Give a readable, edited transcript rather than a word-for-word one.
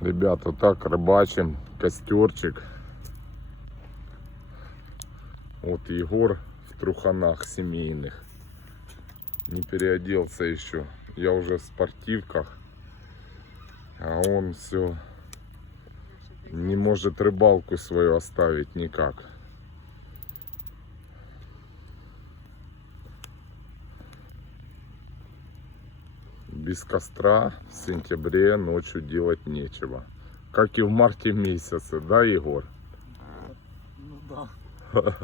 Ребята, так рыбачим, костерчик. Вот Егор в труханах семейных. Не переоделся еще. Я уже в спортивках. А он все не может рыбалку свою оставить никак. Без костра в сентябре ночью делать нечего. Как и в марте месяце, да, Егор? Ну да.